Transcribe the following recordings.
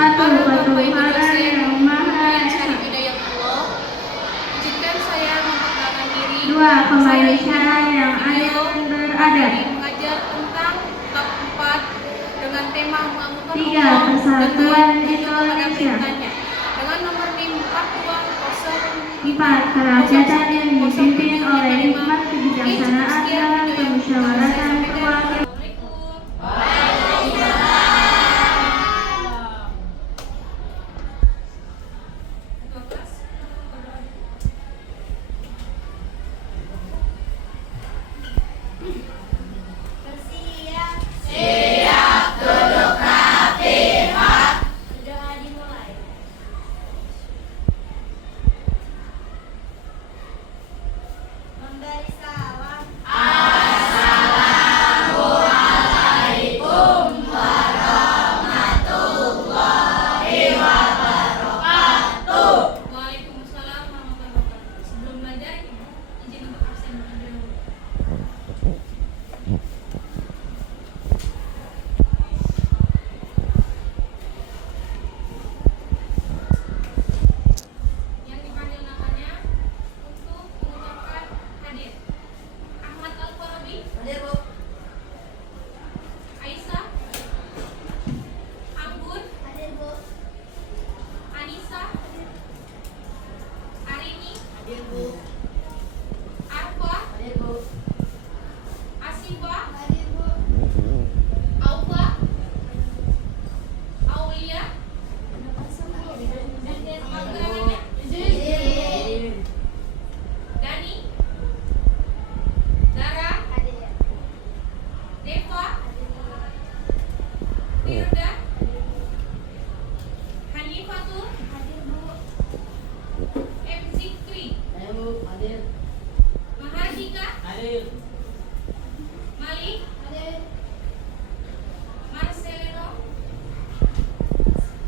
Satu ketuhanan yang Maha Cari Esa. hidayah Allah. Izinkan saya memperkenalkan diri. Dua, pemajuan Saya yang adil dan beradab. mengajar tentang bab 4 dengan tema mengagunkan Tiga, Allah persatuan dan Indonesia. perintahnya. Dengan nomor NIM 4205. Empat, kerakyatan yang dipimpin oleh hikmat kebijaksanaan dan kemusyawaratan kewakilan. Memberi salam. Waalaikumsalam warahmatullahi wabarakatuh. Sebelum belajar, izin untuk absen terlebih dahulu. Yang dipanggil namanya untuk mengucapkan hadir. Ahmad Al-Farabi. Hadir, Bu. Aisyah. Anggun. Hadir, Bu. Anissa. Arini. Hadir, Bu. Arfa. Hadir, Bu. Asifa. Hadir, Bu. Aufa. Aulia. Panggilannya Hadir. Dani. Dara. Hadir. Deva. Firda. Hanifatul. Hadir, Bu. M. Zikri. Hadir, Bu. Hadir. Mahardika. Hadir. Malik. Hadir. Marcelino.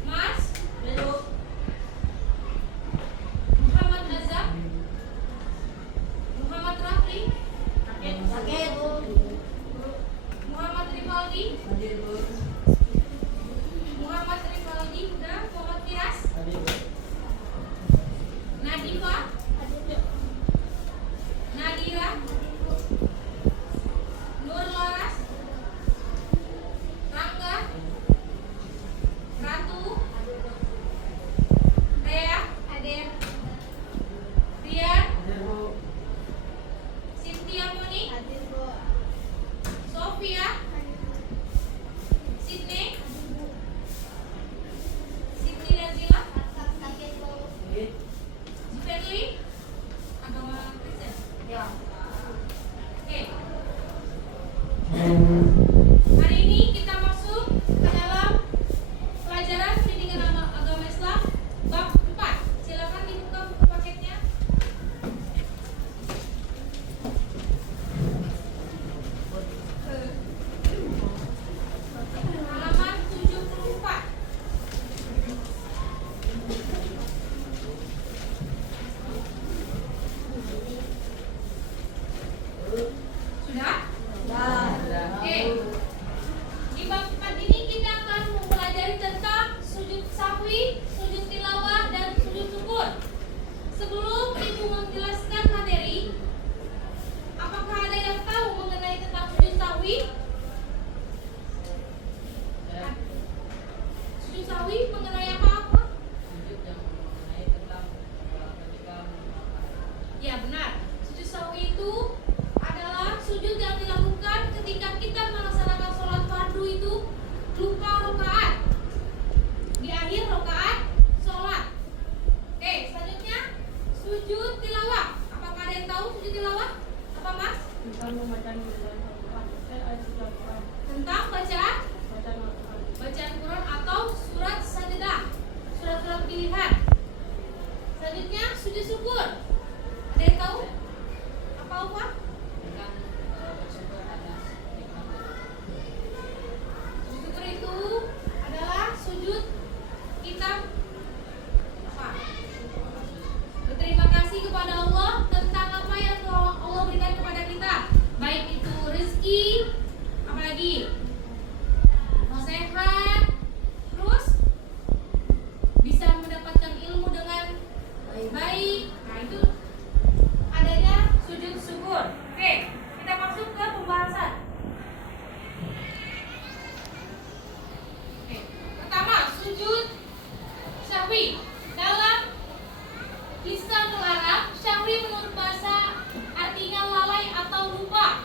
Mas. Hadir, Bu. Muhammad Azab. Muhammad Rafli. Sakit, Bu. Muhammad Rivaldi. Hadir, Bu. Muhammad Rivaldi. Udah. Muhammad Firas. Hadir, Bu. Nadifa. Hadir, Bu. Nadira. Nur Laras. Rangga. Ratu. Rea. Hadir. Rian. Hadir, Bu. Cynthia Moni. Hadir, Bu. Sofia. Sydney. Siti Nazila. Sakit, Bu. Juvenli. Agama Kristen. Ya. Oke. Hari ini kita masuk ke dalam pelajaran pendidikan agama Islam bab 4. Silakan dibuka buku paketnya. Halaman 74. Sudah? Oke. Di bab 4 ini kita akan mempelajari tentang sujud sahwi, sujud tilawah, dan sujud syukur. Sebelum Ibu menjelaskan materi, apakah ada yang tahu mengenai tentang sujud sahwi? Sujud sahwi mengenai apa? Ya, benar. Sujud sahwi itu adalah sujud yang dilakukan ketika kita melaksanakan sholat fardu itu lupa rakaat di akhir rakaat sholat. Oke, selanjutnya sujud tilawah. sujud sahwi. Dalam lisan Arab, sahwi menurut bahasa artinya lalai atau lupa.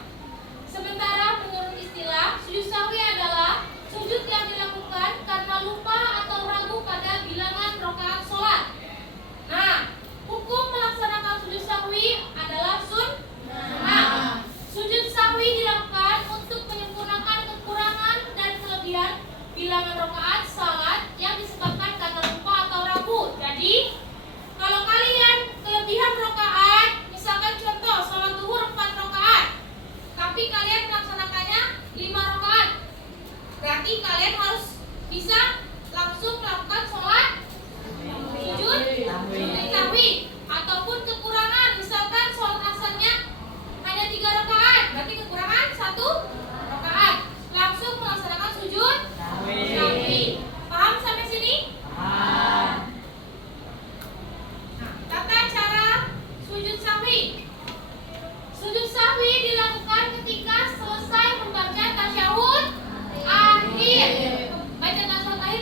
Sementara menurut istilah, sujud sahwi adalah sujud yang dilakukan karena lupa atau ragu pada bilangan rakaat sholat. Nah, hukum melaksanakan sujud sahwi adalah sunnah. Sujud sahwi dilakukan untuk menyempurnakan kekurangan dan kelebihan bilangan rakaat salat yang disebabkan karena lupa atau ragu. Jadi, kalau kalian kelebihan rakaat, misalkan contoh salat zuhur 4 rakaat, tapi kalian melaksanakannya 5 rakaat, berarti kalian harus bisa langsung melakukan sholat sujud sahwi. Ataupun kekurangan, misalkan sholat asarnya hanya 3 rakaat, berarti kekurangan 1 rakaat, langsung melaksanakan sujud sahwi. Paham sampai sini? Nah, tata cara sujud sahwi. Sujud sahwi dilakukan ketika selesai membaca tasyahud akhir. Baca tasyahud akhir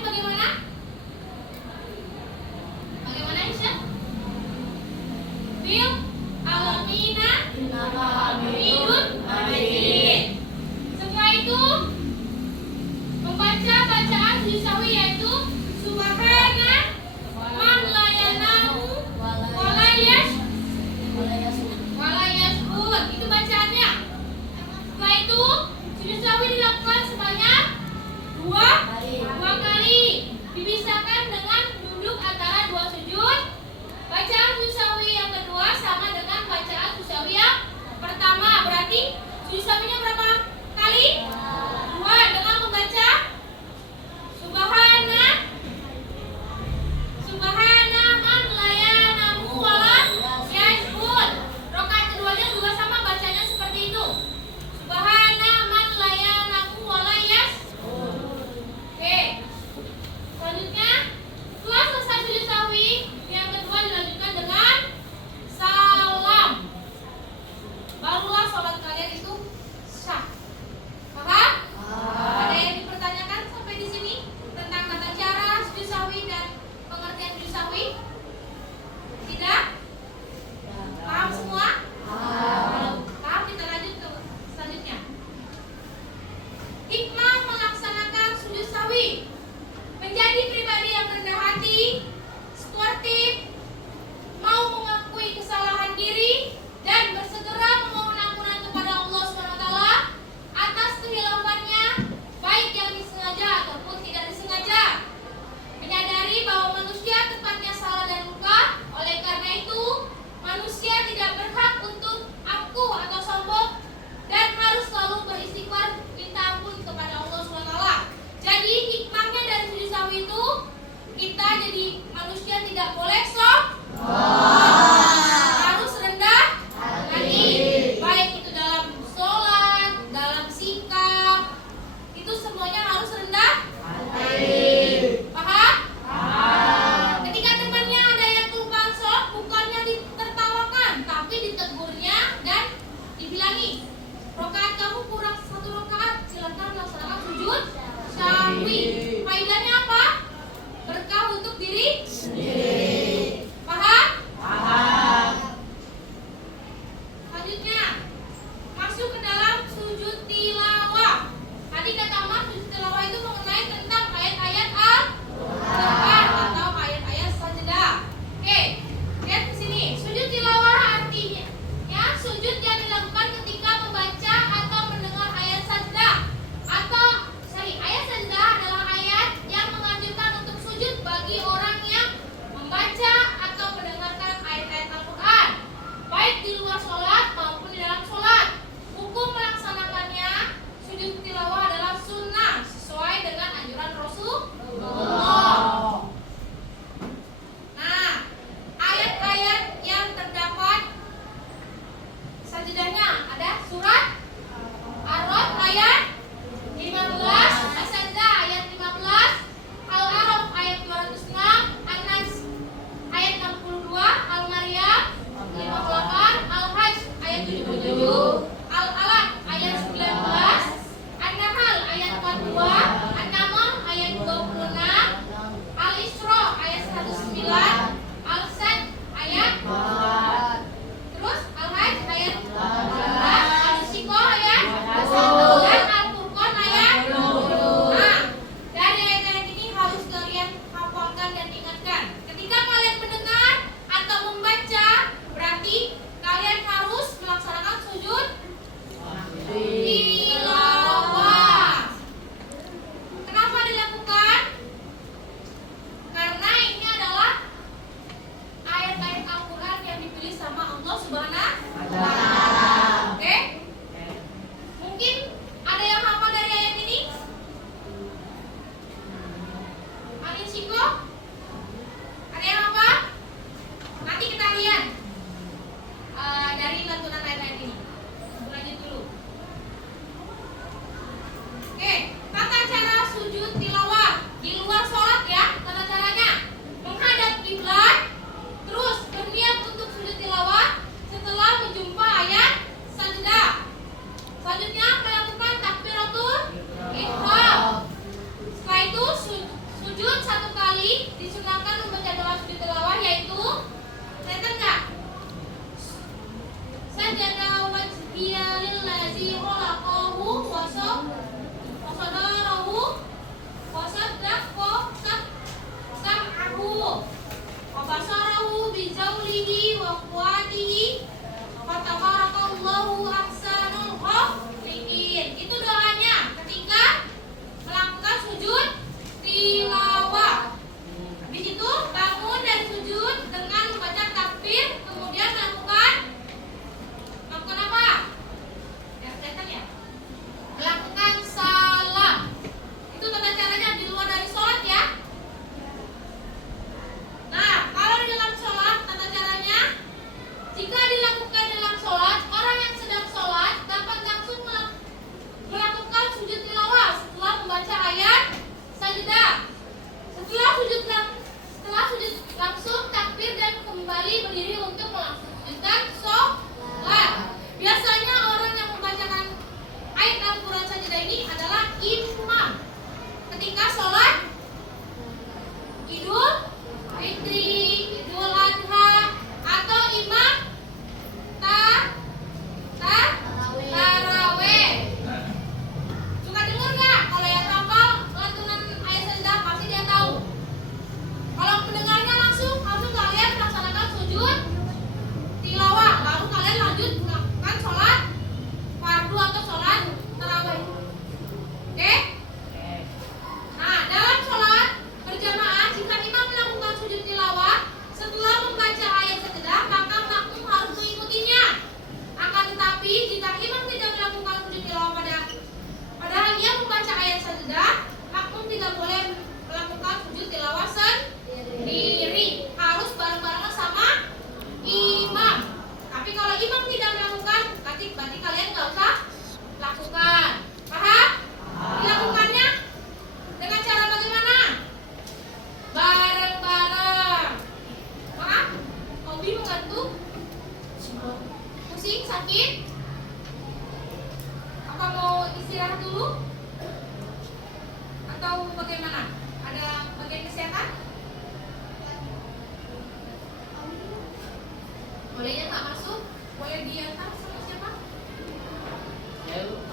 Boleh diantar sama siapa?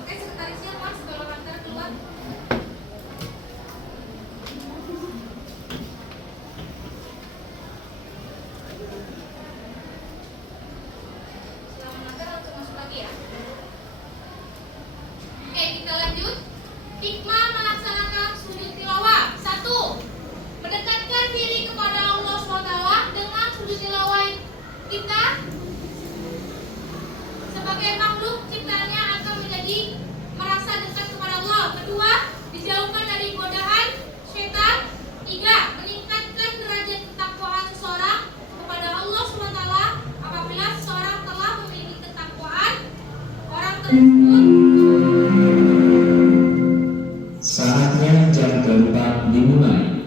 Oke, sekretarisnya Mas, tolong antar keluar. Setelah mengantar langsung masuk lagi ya. Oke, kita lanjut. Hikmah melaksanakan sujud tilawah. 1. Mendekatkan diri kepada Allah SWT dengan sujud tilawah kita sebagai makhluk ciptaannya akan menjadi merasa dekat kepada Allah. 2. Dijauhkan dari godaan syaitan. 3. Meningkatkan derajat ketakwaan seseorang kepada Allah SWT. Apabila seseorang telah memiliki ketakwaan, orang tersebut Saatnya jam keempat dimulai.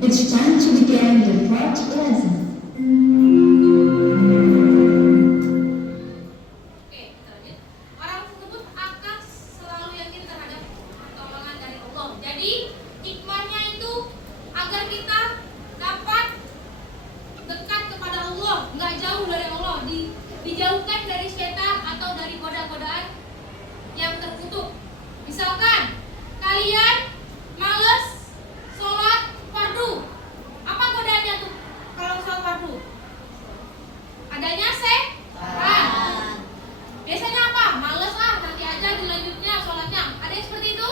It's time to begin the fourth lesson. Oke, kita lanjut. Orang tersebut akan selalu yakin terhadap pertolongan dari Allah. Jadi, hikmahnya itu agar kita dapat dekat kepada Allah, nggak jauh dari Allah, dijauhkan dari setan atau dari godaan-godaan yang terkutuk. Misalkan kalian males sholat fardu, apa godaannya tuh kalau sholat fardu? Adanya setan. Biasanya apa? Males nanti aja dilanjutnya sholatnya. Ada yang seperti itu?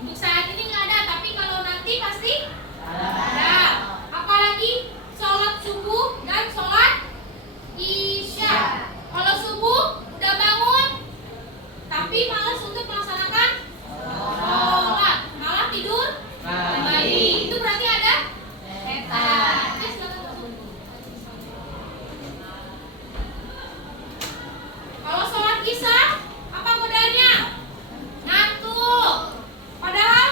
Untuk saat ini nggak ada, tapi kalau nanti pasti ada. Apalagi sholat subuh dan sholat isya. Kalau subuh udah bangun, tapi malas untuk melaksanakan sholat, malah tidur kembali. Itu berarti ada setan. Oke, silakan masuk. Kalau sholat isya, apa godaannya? Ngantuk. Padahal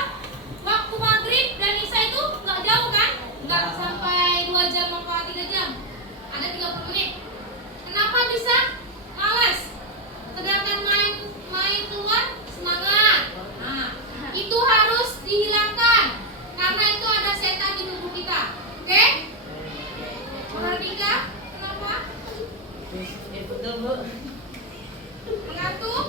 waktu maghrib dan isya itu nggak jauh kan? Nggak sampai 2 jam atau 3 jam. Ada 30 menit. Kenapa bisa malas? Sedangkan main keluar semangat. Nah, itu harus dihilangkan karena itu ada setan di tubuh kita. Oke? Moranika, kenapa? Mengantuk?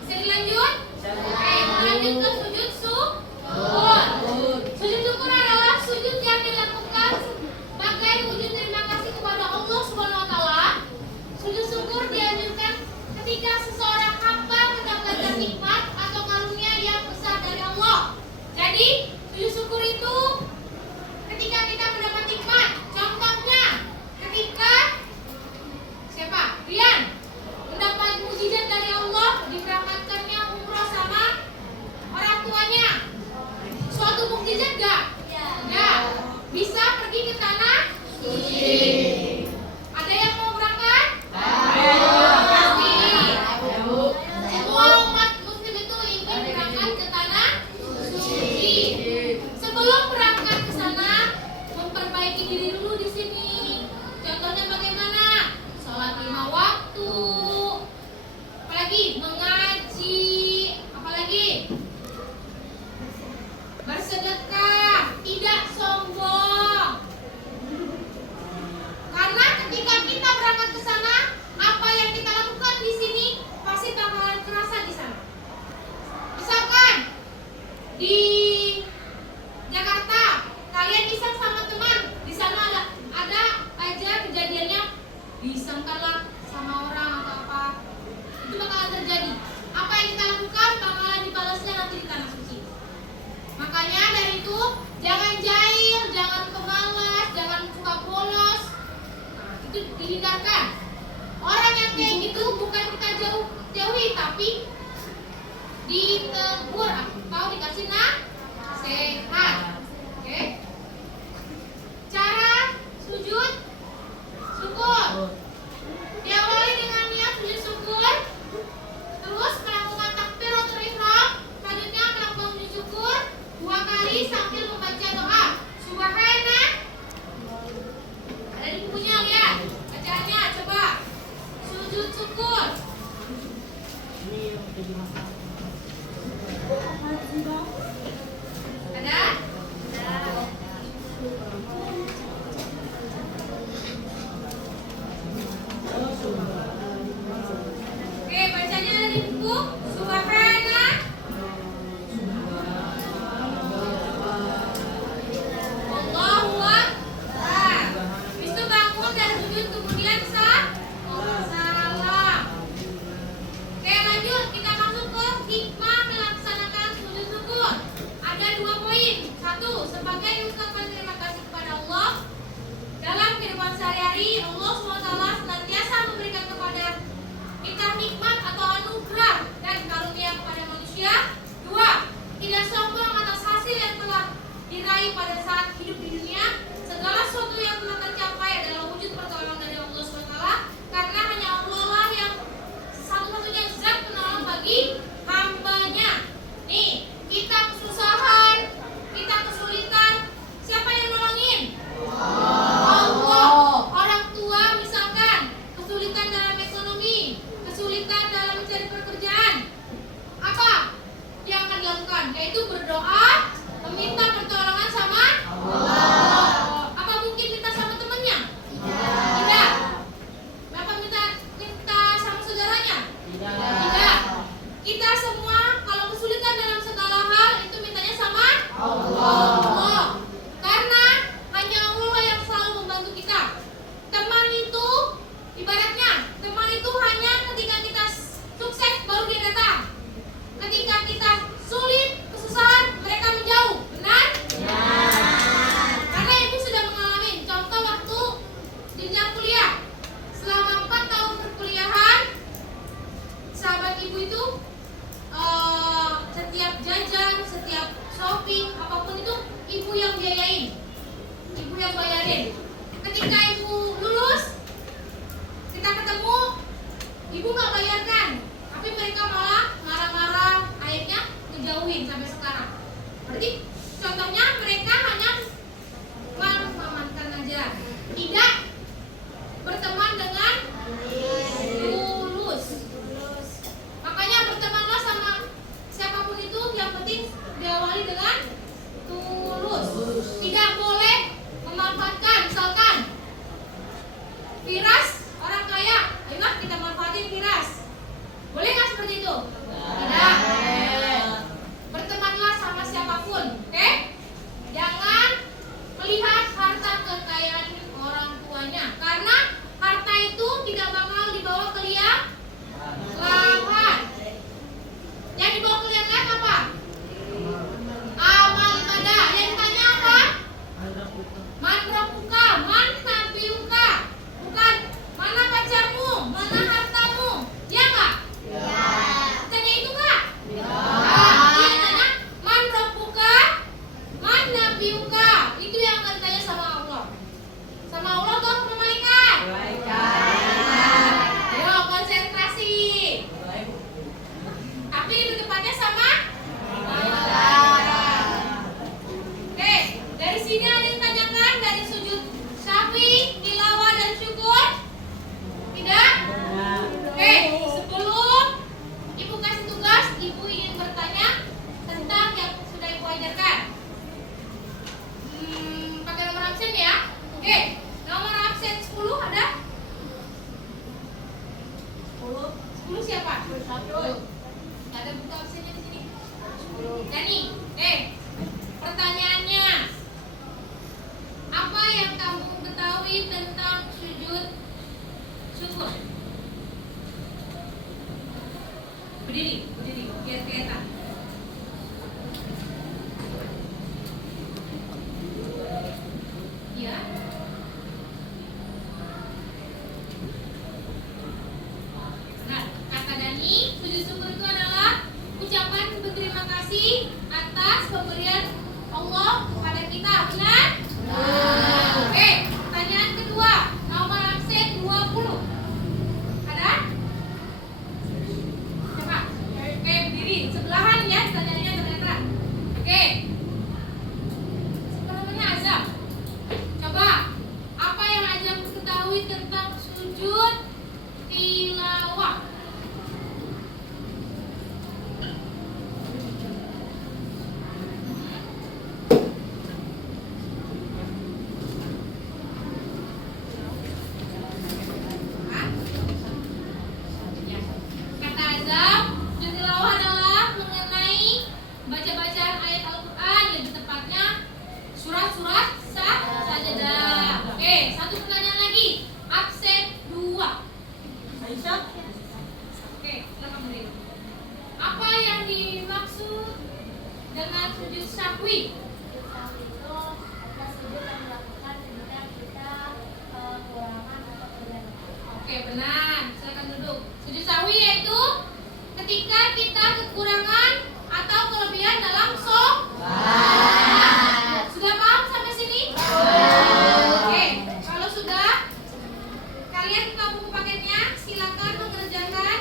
Bisa dilanjut? Oke, lanjut ke sujud syukur. Sujud syukur adalah sujud yang dilakukan sebagai wujud terima kasih kepada Allah Subhanahu wa taala. Sujud syukur dianjurkan ketika seseorang hamba mendapatkan nikmat atau karunia yang besar dari Allah. Jadi, sujud syukur itu ketika kita mendapat nikmat. Contohnya, ketika siapa? Rian mendapat mukjizat dari Allah, diberangkatkannya umroh sama orang tuanya. Suatu mukjizat gak? Ya. Bisa pergi ke tanah suci. Ada yang mau berangkat? Pasti. Semua umat muslim itu ingin berangkat ke tanah suci. Sebelum berangkat ke sana, memperbaiki diri dulu di sini. Contohnya bagaimana? Sholat 5 waktu. Apalagi mengaji. Apalagi bersedekah, tidak sombong. Karena ketika kita berangkat ke sana, apa yang kita lakukan di sini pasti bakalan terasa di sana. Misalkan di Jakarta, kalian iseng sama teman, di sana ada aja kejadiannya, disangkalah sama orang atau apa, itu bakalan terjadi. Apa yang kita lakukan bakalan dibalasnya nanti di tanah suci. Makanya dari itu jangan jahil, jangan pemalas, jangan suka bolos. Nah, itu dihindarkan. Orang yang kayak gitu bukan kita jauhi, tapi ditegur atau dikasih nasihat. Oke? Cara sujud syukur. Diawali dengan niat sujud syukur, terus melakukan takbiratul ihram, selanjutnya melakukan sujud syukur 2 kali sambil membaca doa. Subhana. Ada di bukunya lihat. Bacaannya coba. Sujud syukur. Ada? mencari pekerjaan, apa yang akan dilakukan? Yaitu berdoa, meminta pertolongan sama Allah. Apa mungkin minta sama temannya? Tidak. Bapak minta sama saudaranya? Tidak. Kita semua kalau kesulitan dalam segala hal itu mintanya sama Allah. Karena hanya Allah yang selalu membantu kita. Teman itu ibaratnya, teman itu hanya ketika kita sukses baru dia datang. Ketika kita sulit, kesusahan, mereka menjauh. Benar? Karena ibu sudah mengalami. Contoh waktu jenjang kuliah. Selama 4 tahun perkuliahan, sahabat ibu itu setiap jajan, setiap shopping, apapun itu ibu yang biayain, ibu yang bayarin. Ketika ibu lulus, kita ketemu, ibu nggak bayarkan, tapi mereka malah marah-marah, akhirnya ngejauhin sampai sekarang. Berarti contohnya mereka hanya mengamankan aja, tidak berteman dengan tulus. Makanya bertemanlah sama siapapun itu, yang penting diawali dengan tulus. Tidak boleh memanfaatkan. Misalkan Firas orang kaya, ayolah kita manfaatin Firas. Boleh nggak seperti itu? Tidak. Bertemanlah sama siapapun, oke? Jangan melihat harta kekayaan orang tuanya, karena harta itu tidak bakal dibawa ke liang lahat. Yang dibawa ke liang lahat apa? Amal ibadah. Yang ditanya apa? Man rabbuka, man nabiyuka. Bukan mana pacarmu, mana hartamu. Ya enggak? Ya. Tanya itu enggak? Ya. Dia tanya man rabbuka, man nabiyuka. Itu yang akan ditanya sama Allah. Sama Allah atau sama malaikat? Ayo konsentrasi. Tapi itu tepatnya sama malaikat. Oke, dari sini ada yang tanyakan dari sujud syahwi, tilawah dan syukur? Tidak? Oke, sebelum ibu kasih tugas, ibu ingin bertanya tentang yang sudah ibu ajarkan. Pakai nomor absen ya. Oke, nomor absen 10 ada? 10 siapa? 10. Ada buku absennya di sini. Dani, pertanyaannya, apa yang kamu ketahui tentang sujud syukur? Berdiri, biar kelihatan. Ya. Nah, kata Dani, sujud syukur itu adalah ucapan berterima kasih atas pemberian Allah kepada kita. Benar? Oke, pertanyaan kedua, nomor absen 20. Ada? Coba. Oke, berdiri. Sebelahan ya, pertanyaannya ternyata. Oke. Siapa namanya Azam? Coba, apa yang Azam ketahui tentang sujud tilawah? Kata Azam, sujud tilawah adalah mengenai baca-bacaan ayat Al-Quran, lebih tepatnya surat-surat sajadah. Oke, satu pertanyaan lagi, absen 2. Aisyah. Oke, silakan berdiri. Apa yang dimaksud dengan sujud syahwi? Itu ada sujud yang dilakukan ketika kita kekurangan atau kelebihan. Oke, benar. Silakan duduk. Sujud syahwi yaitu ketika kita kekurangan atau kelebihan dalam sholat. Sudah paham sampai sini? Oke, kalau sudah, kalian buka buku paketnya. Silakan mengerjakan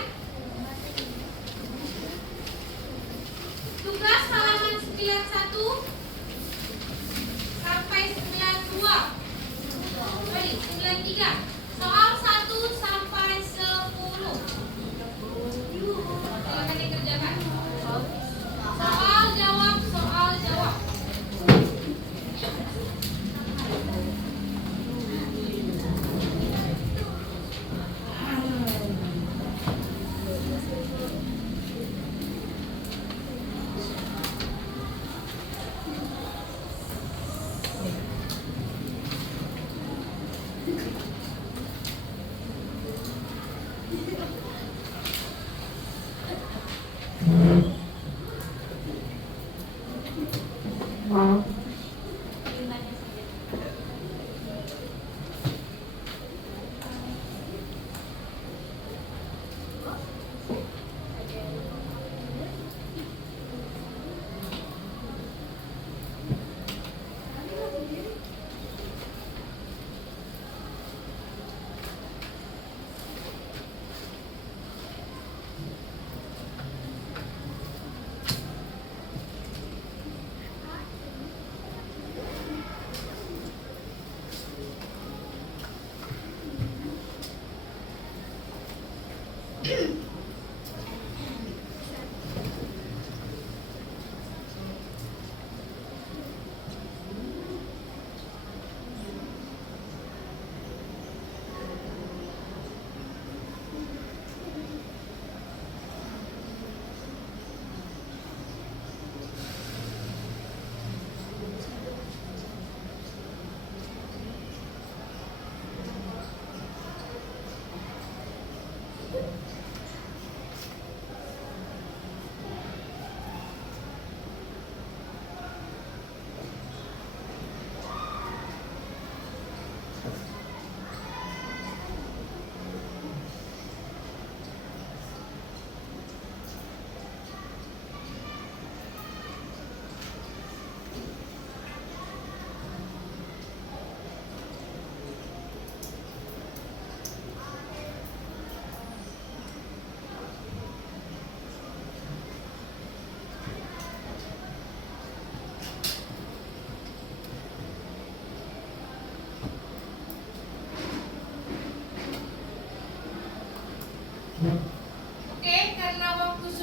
tugas halaman 91 sampai 92. Sorry, 93. Soal 1 sampai 10.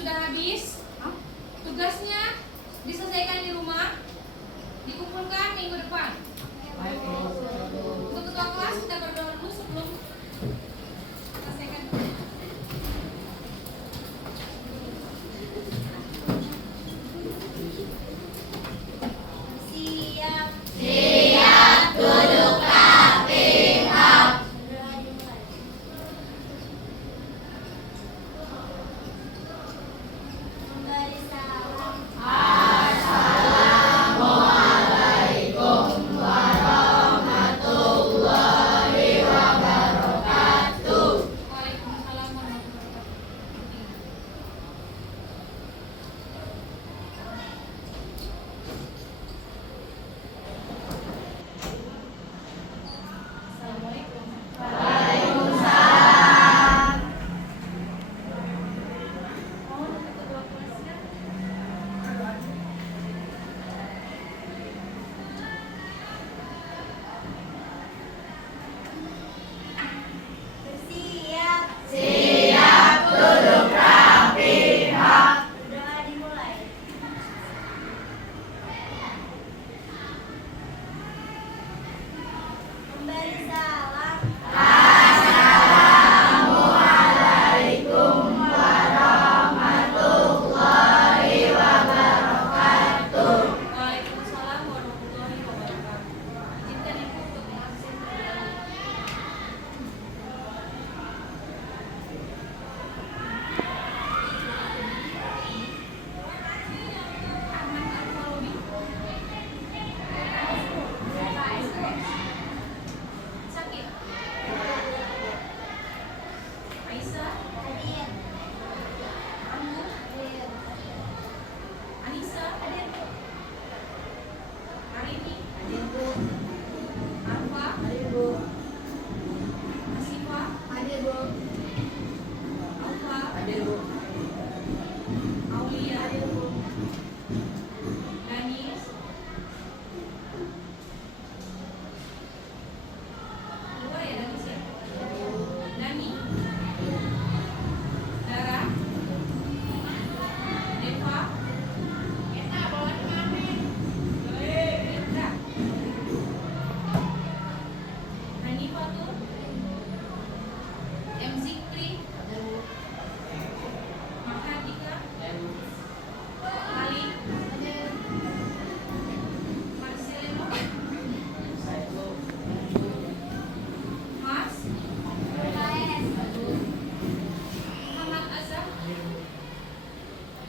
sudah habis. Tugasnya diselesaikan di rumah, dikumpulkan minggu depan. Untuk ketua kelas kita berdoa dulu sebelum selesaikan. Siap. Memberi salam. Waalaikumsalam warahmatullahi wabarakatuh. Assalamualaikum. Mohon untuk ketua kelasnya. Bersiap. Berdoa dimulai. Memberi salam. Waalaikumsalam warahmatullahi wabarakatuh. Izinkan Ibu untuk mengabsen terlebih dahulu. Sakit. Aisyah, Hadir. Ambu, Hadir. Anissa, Hadir. Arini, Hadir, Bu. Arfa, Hadir, Bu. Asifa, Hadir, Bu. Alfa, Hadir, Bu. Aulia, Hadir, Bu. Danis, keluar ya Danis ya? Dani, Dara, Deva, Eta bawa kemana? Eta, Hani Fatur, M. Zikri, Mahardika, Ali, Marcelino, Mas, Muhammad Azam,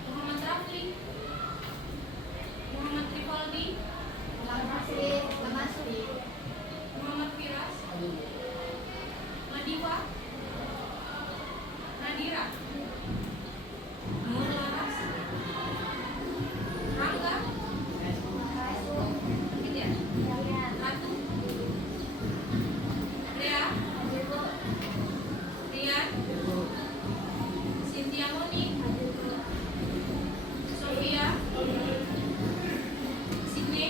Muhammad Rafli, Muhammad Rivaldi, Muhammad Firas, Madiwa, Nadira, Nur Laras, Rangga, gitu ya? Ratu, Rea, Rian, Cynthia Moni, Sofia, Sydney,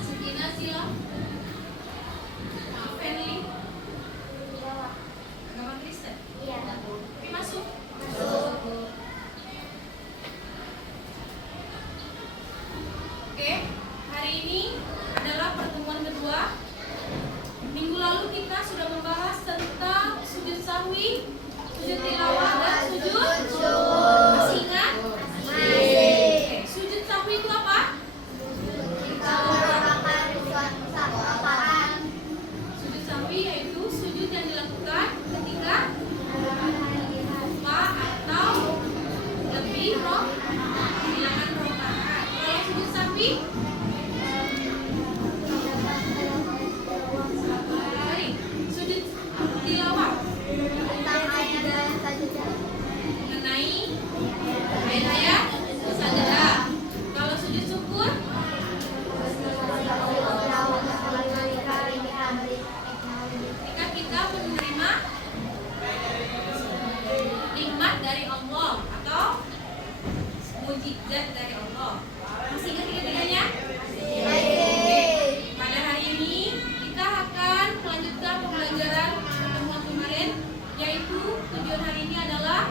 Siti Nasila, Fenly, agama Kristen. Tapi masuk. Oke, hari ini adalah pertemuan kedua. Minggu lalu kita sudah membahas tentang sujud sahwi, sujud tilawah, dan sujud. Masih ingat? Oke, sujud sahwi itu apa? Sujud sahwi yaitu sujud yang dilakukan ketika lupa atau lebih kehilangan rokaat. Kalau sujud sahwi, sorry, sujud tilawah mengenai ayat-ayat sajadah. Kalau sujud syukur, ketika kita menerima nikmat dari Allah atau mujizat dari Allah. Masih ingat tiga-tiganya? Oke. Pada hari ini kita akan melanjutkan pembelajaran pertemuan kemarin, yaitu tujuan hari ini adalah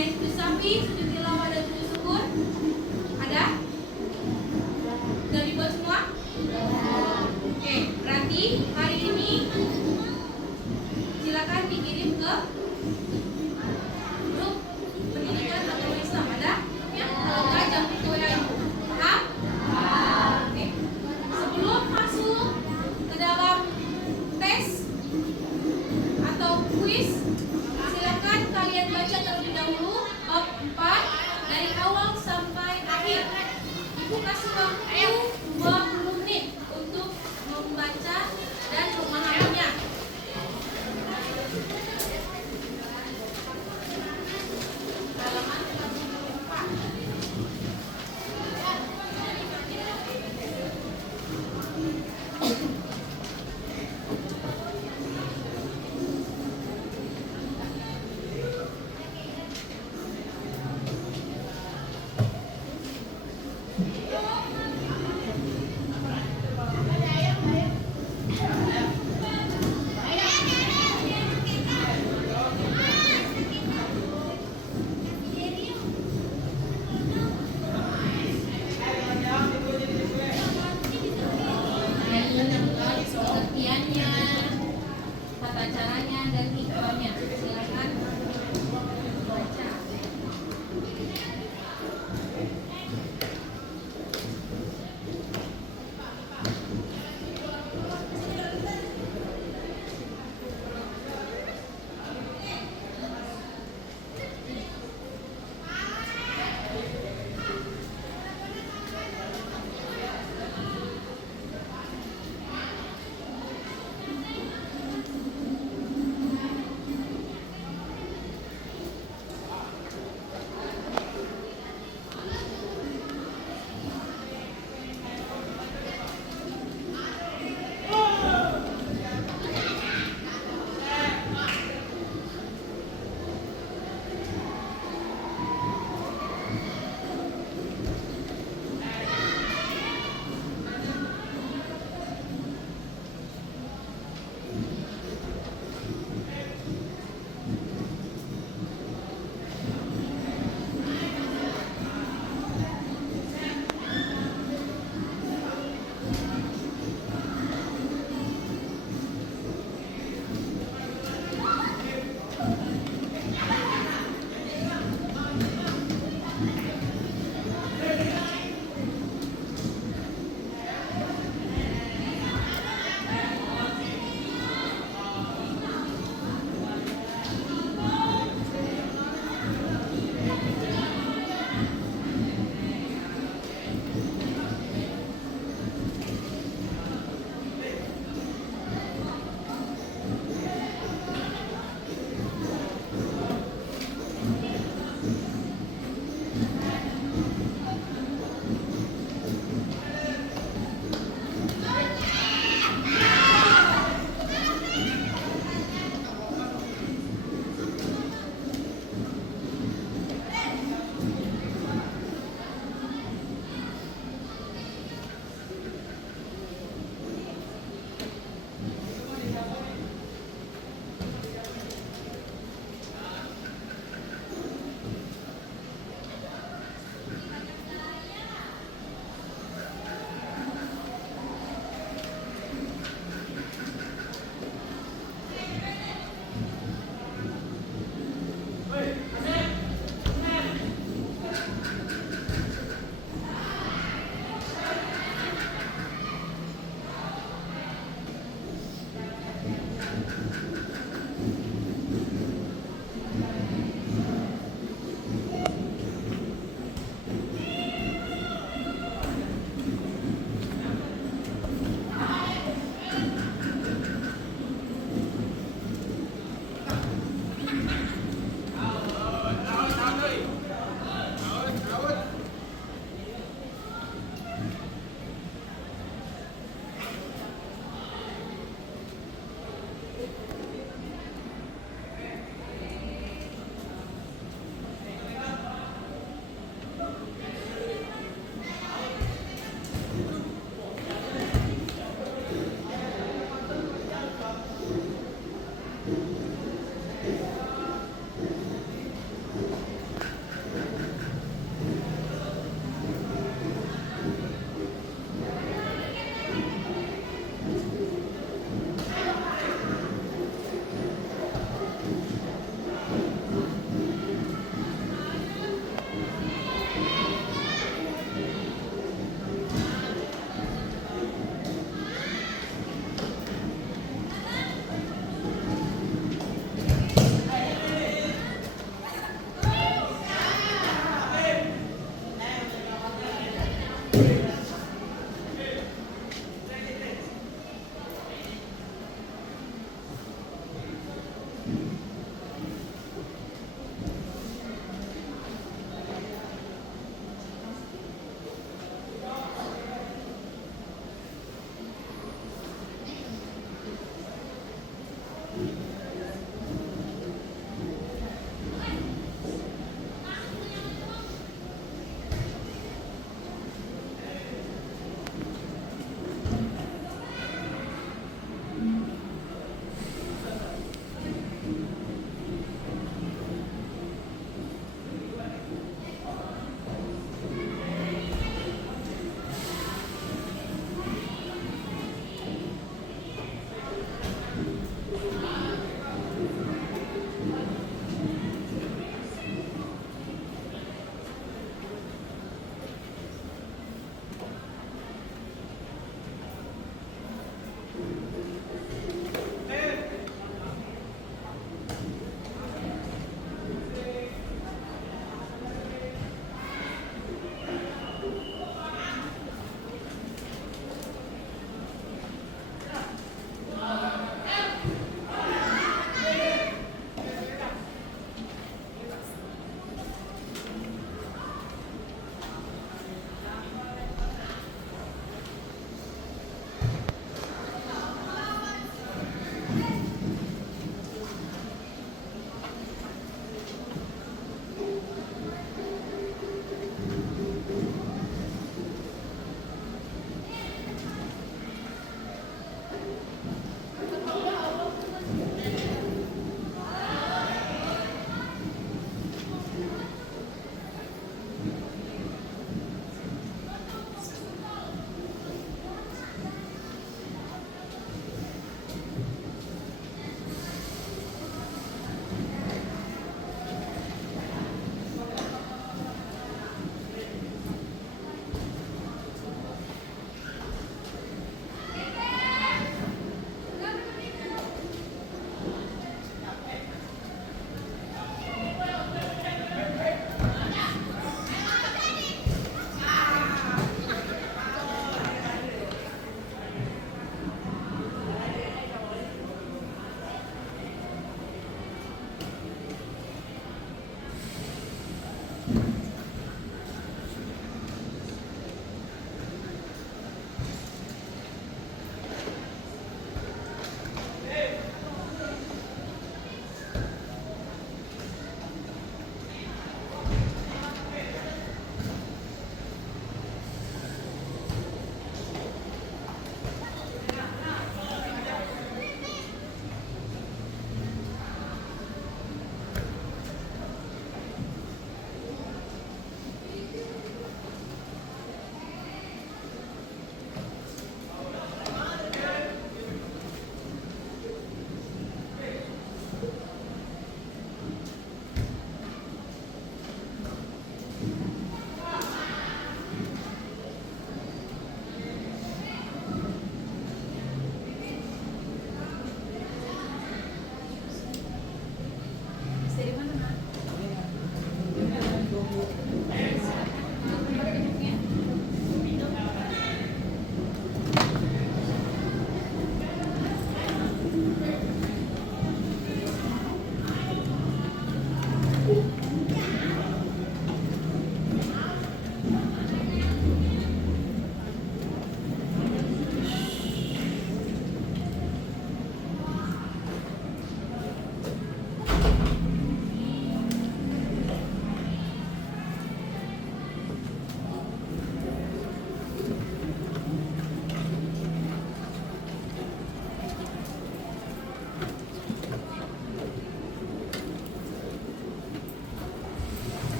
mengenai sujud sapi, sujud tilawah dan sujud syukur? Ada? Sudah dibuat semua? Oke, berarti hari ini silakan dikirim ke grup pendidikan agama Islam. Ada? Ya, kalau nggak jangan ke WA ibu. Paham? Oke. Sebelum masuk ke dalam tes atau kuis, silakan kalian baca terlebih dahulu bab 4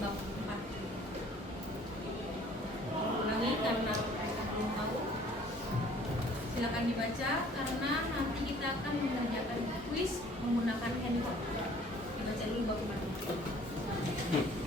bab 4. Ulangi karena belum tahu. Silakan dibaca karena nanti kita akan mengerjakan kuis menggunakan handphone. Dibaca dulu bab 4.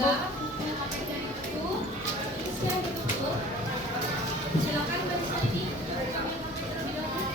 sudah memakai jari itu, istirahat dulu. Silakan barisan ini kami pakai terlebih dahulu.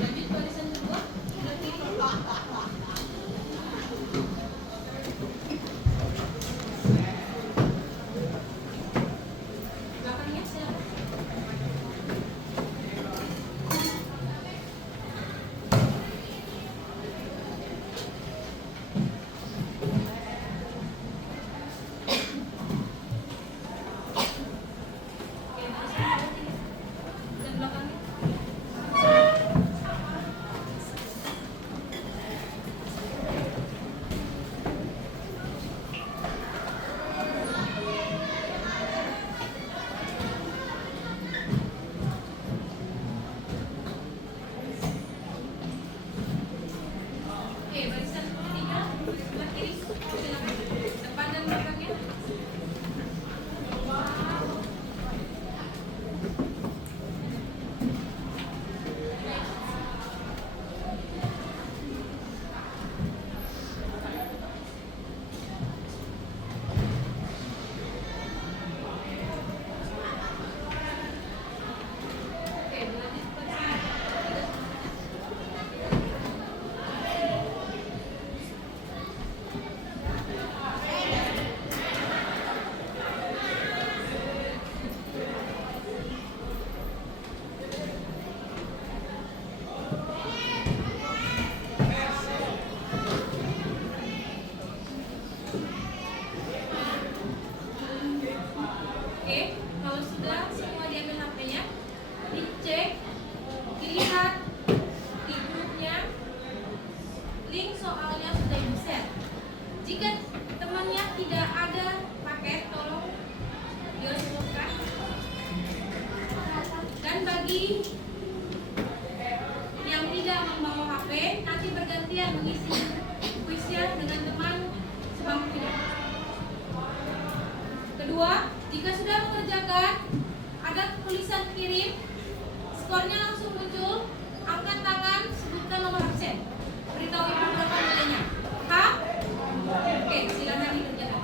Lanjut barisan kedua, sebelah kiri. Belakangnya silakan. Oke, barisan kedua, dan belakangnya. Oke, barisan ketiga, sebelah kiri, silakan. Depan dan belakangnya. Oke, lanjut barisan ketiga semuanya. Oke, kalau sudah semua diambil HP-nya, dicek, dilihat di grupnya, link soalnya sudah di-share. Jika temannya tidak ada paket, tolong diresmikan. Dan bagi yang tidak membawa HP, nanti bergantian mengisi kuisnya dengan teman sebangkunya. Kedua, jika sudah mengerjakan, ada tulisan kirim, skornya langsung muncul, angkat tangan, sebutkan nomor absen. Beritahu ibu berapa nilainya. H? Oke, silakan dikerjakan.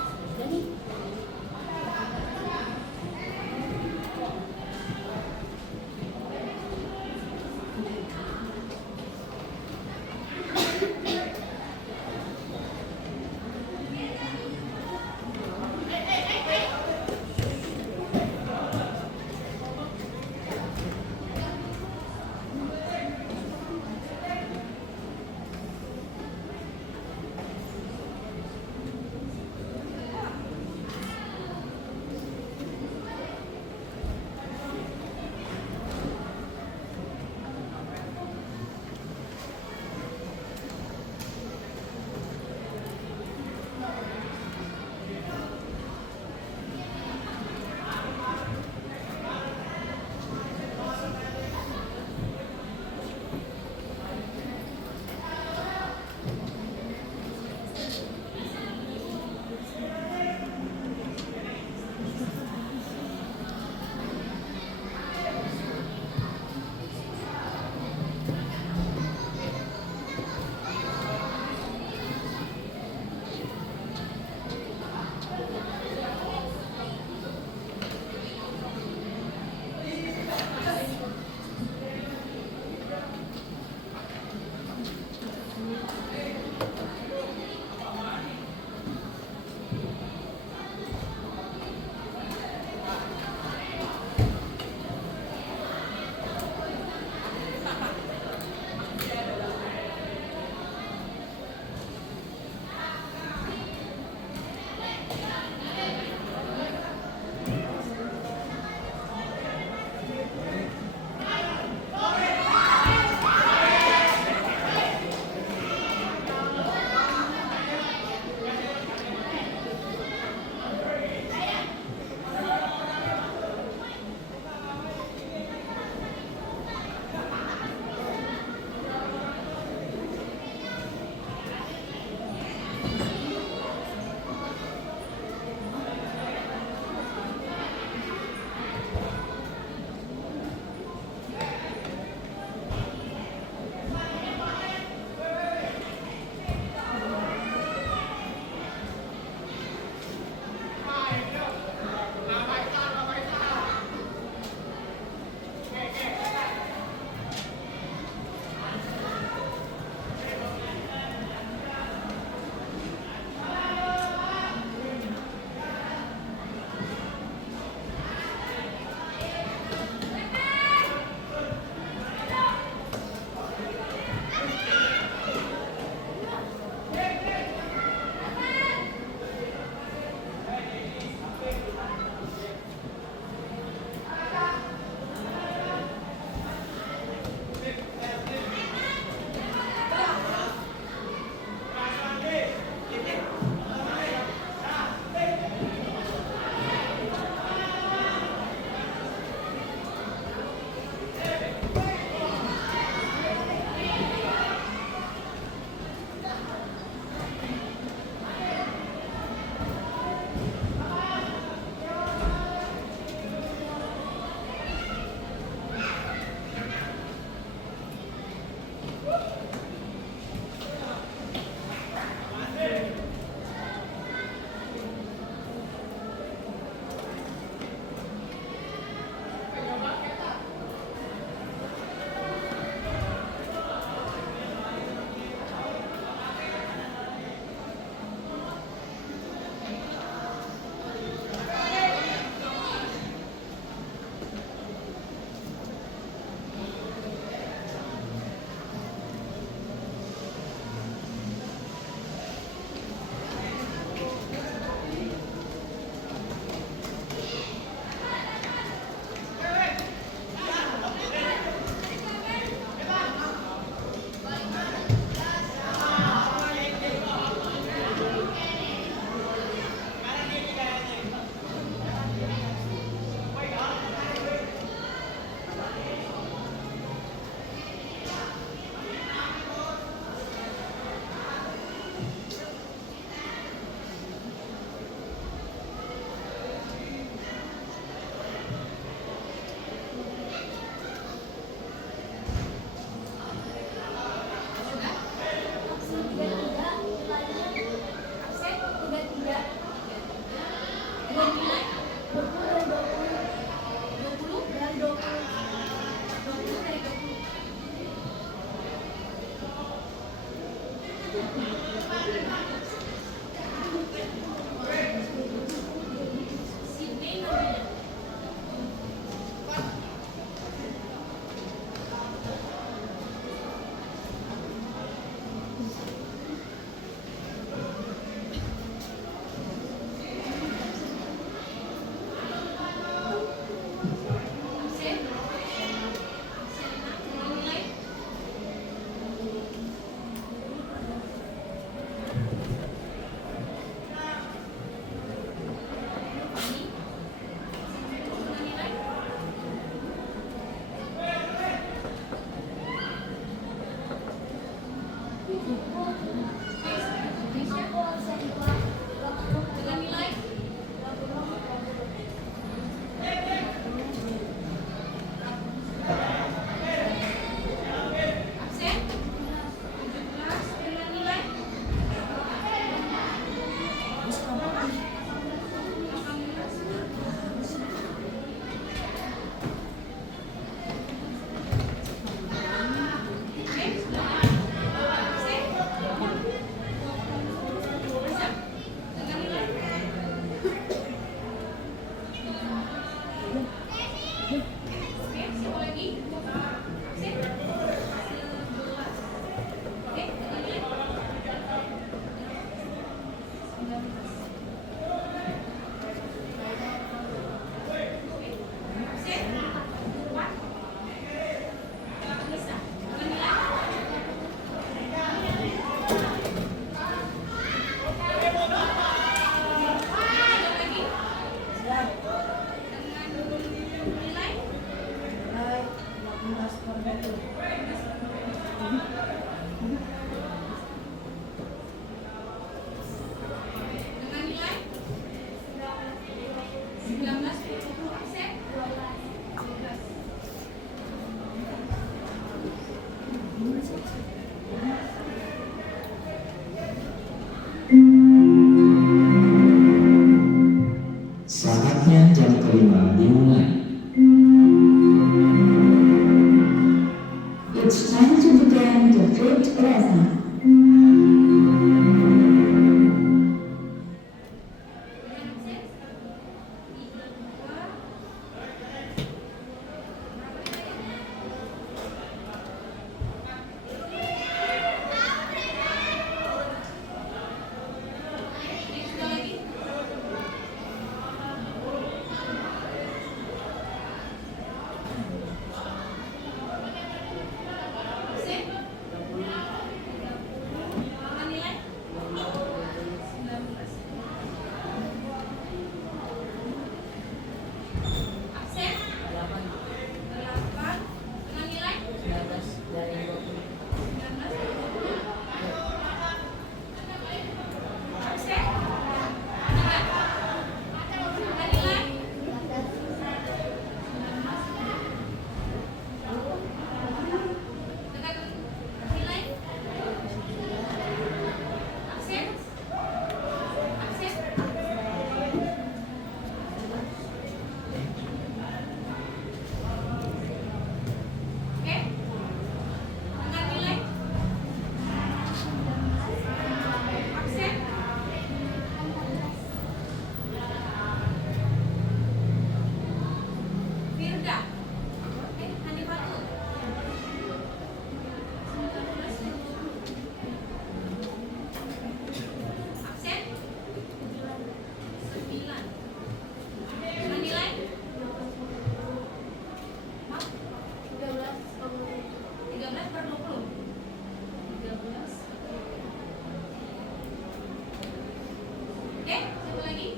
Satu lagi.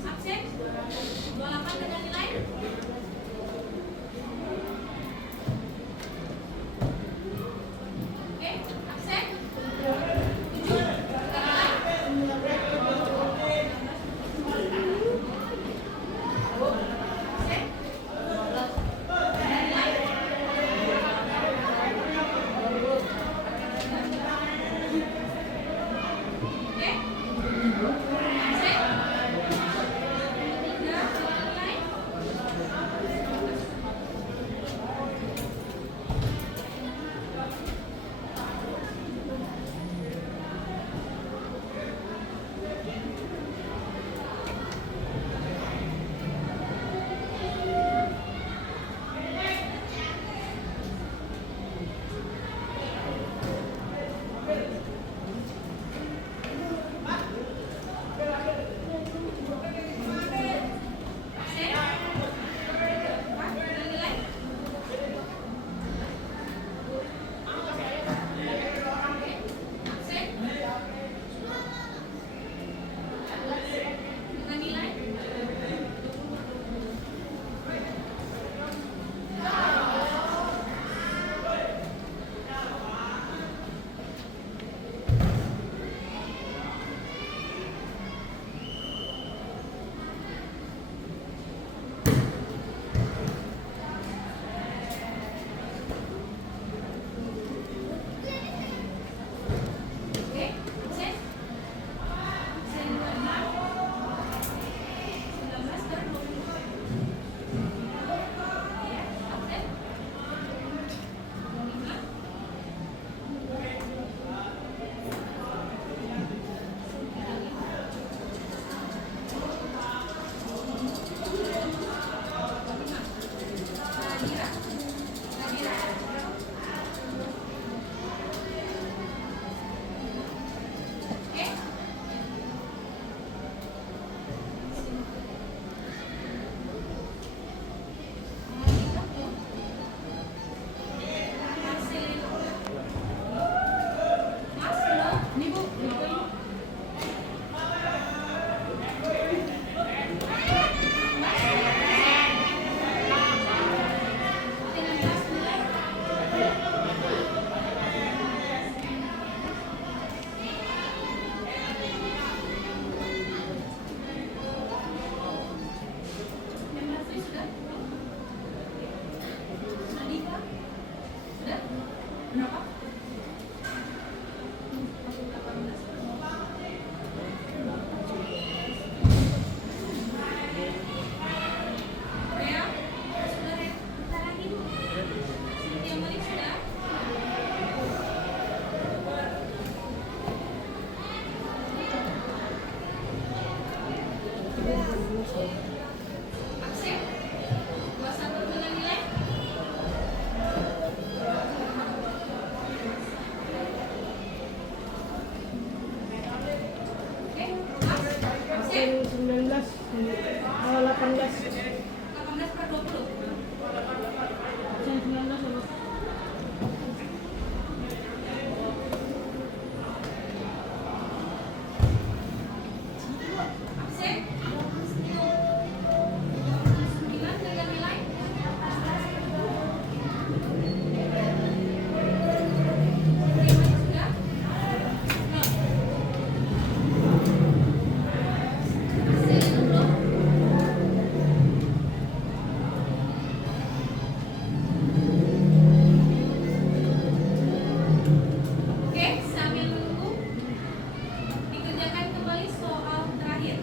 Absen. 28 dengan nilai. Oke, absen. 7 dengan nilai. Absen. Dengan nilai. Oke. Absen. 3 dengan nilai. Absen. 4 dengan nilai. Absen. Dengan nilai. Oke, absen. Absen 19 dan 20. Ya, absen. 25. Nadira. Nadira. Oke. Marcelino. Mas, belum? Ini Bu. Dengan kelas nilai. Yang Rafli sudah? Nadika? Sudah? Berapa? 18. Rea? Sudah, Rea? Bentar lagi, Bu. Yang Malik sudah? Absen. 21 dengan nilai. Oke, absen. 19, 18. 18/20. Absen 19 sama. Absen. 9 dengan nilai. Yang Malik sudah? Absen belum? Oke, sambil menunggu dikerjakan kembali soal terakhir.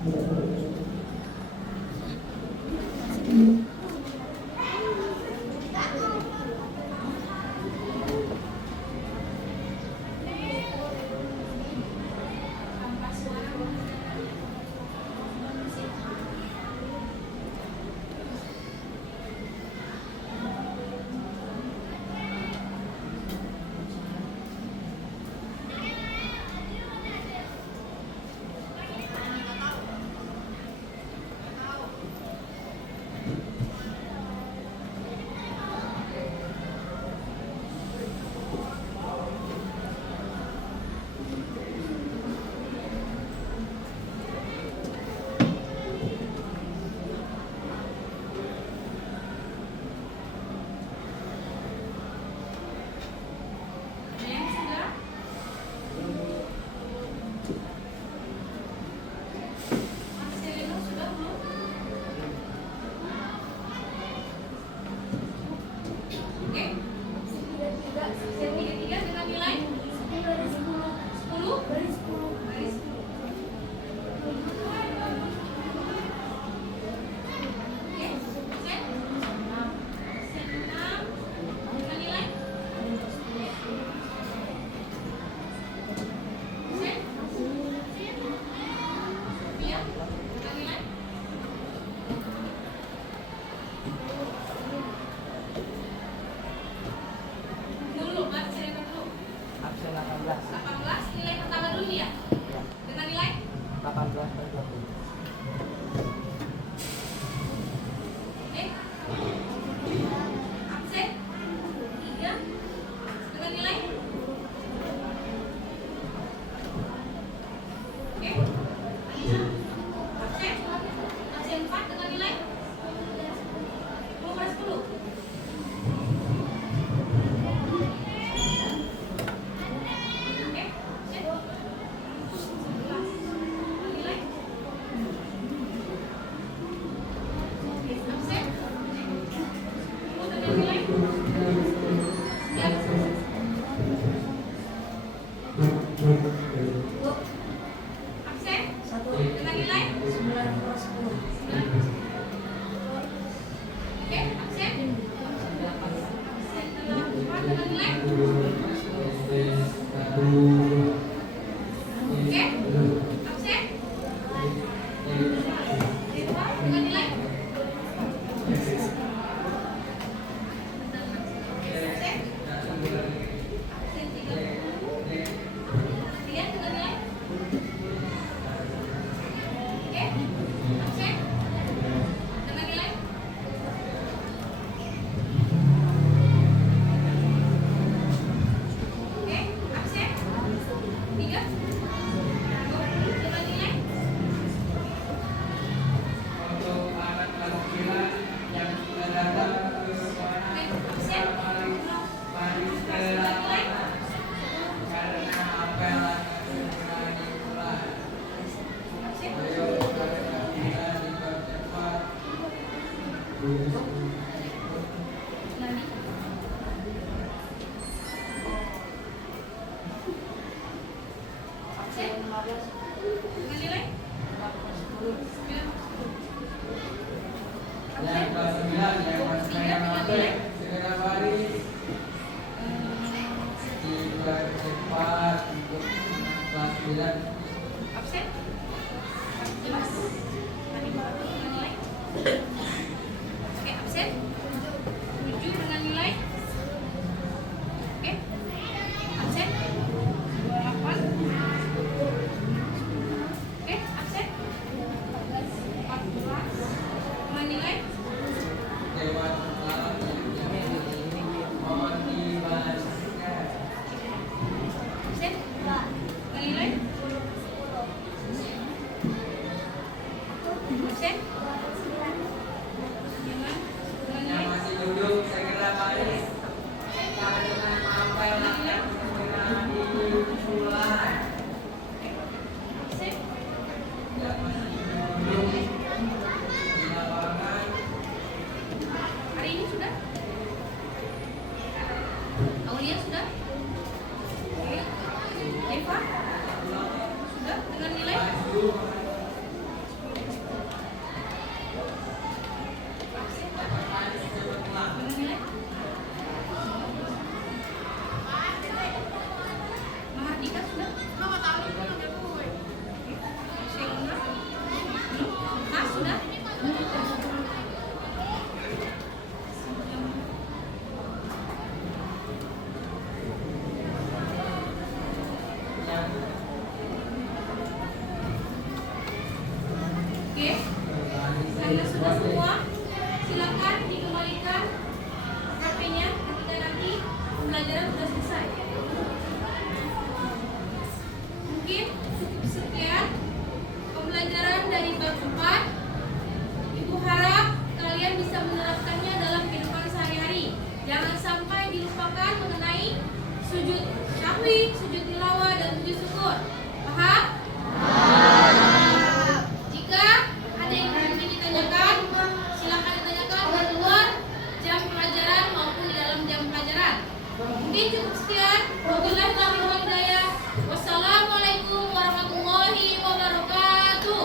Next, sudah. Marcelino sudah belum? Oke. Yang tiga dengan nilai 10. Baris 10. Oke. Sen 6 dengan nilai Sen Sophia dengan nilai dulu, Marcelino dulu. Absen 18. 18 nilai pertama dulu ya. Ya. Dengan nilai 18 per 20. absen 3 dengan nilai absen 4 dengan nilai 10 per 10. Absen? Jelas? Nilai? Oke, absen? 7 dengan nilai? Oke? Absen? 28? Oke, absen? 14 dengan nilai? Absen? Dengan nilai? Absen? Hari ini sudah? Aulia sudah? Oke. Eva? Sudah dengan nilai? Oke? Karena sudah semua, silakan dikembalikan HP-nya ketika nanti pembelajaran sudah selesai. Mungkin cukup sekian pembelajaran dari bab 4. Ibu harap kalian bisa menerapkannya dalam kehidupan sehari-hari. Jangan sampai dilupakan mengenai sujud syahwi, sujud tilawah, dan sujud syukur. Paham? Jika ada yang ingin ditanyakan, silakan ditanyakan di luar jam pelajaran maupun di dalam jam pelajaran. Mungkin cukup sekian. Wabillahi taufiq wal hidayah. Wassalamualaikum warahmatullahi wabarakatuh.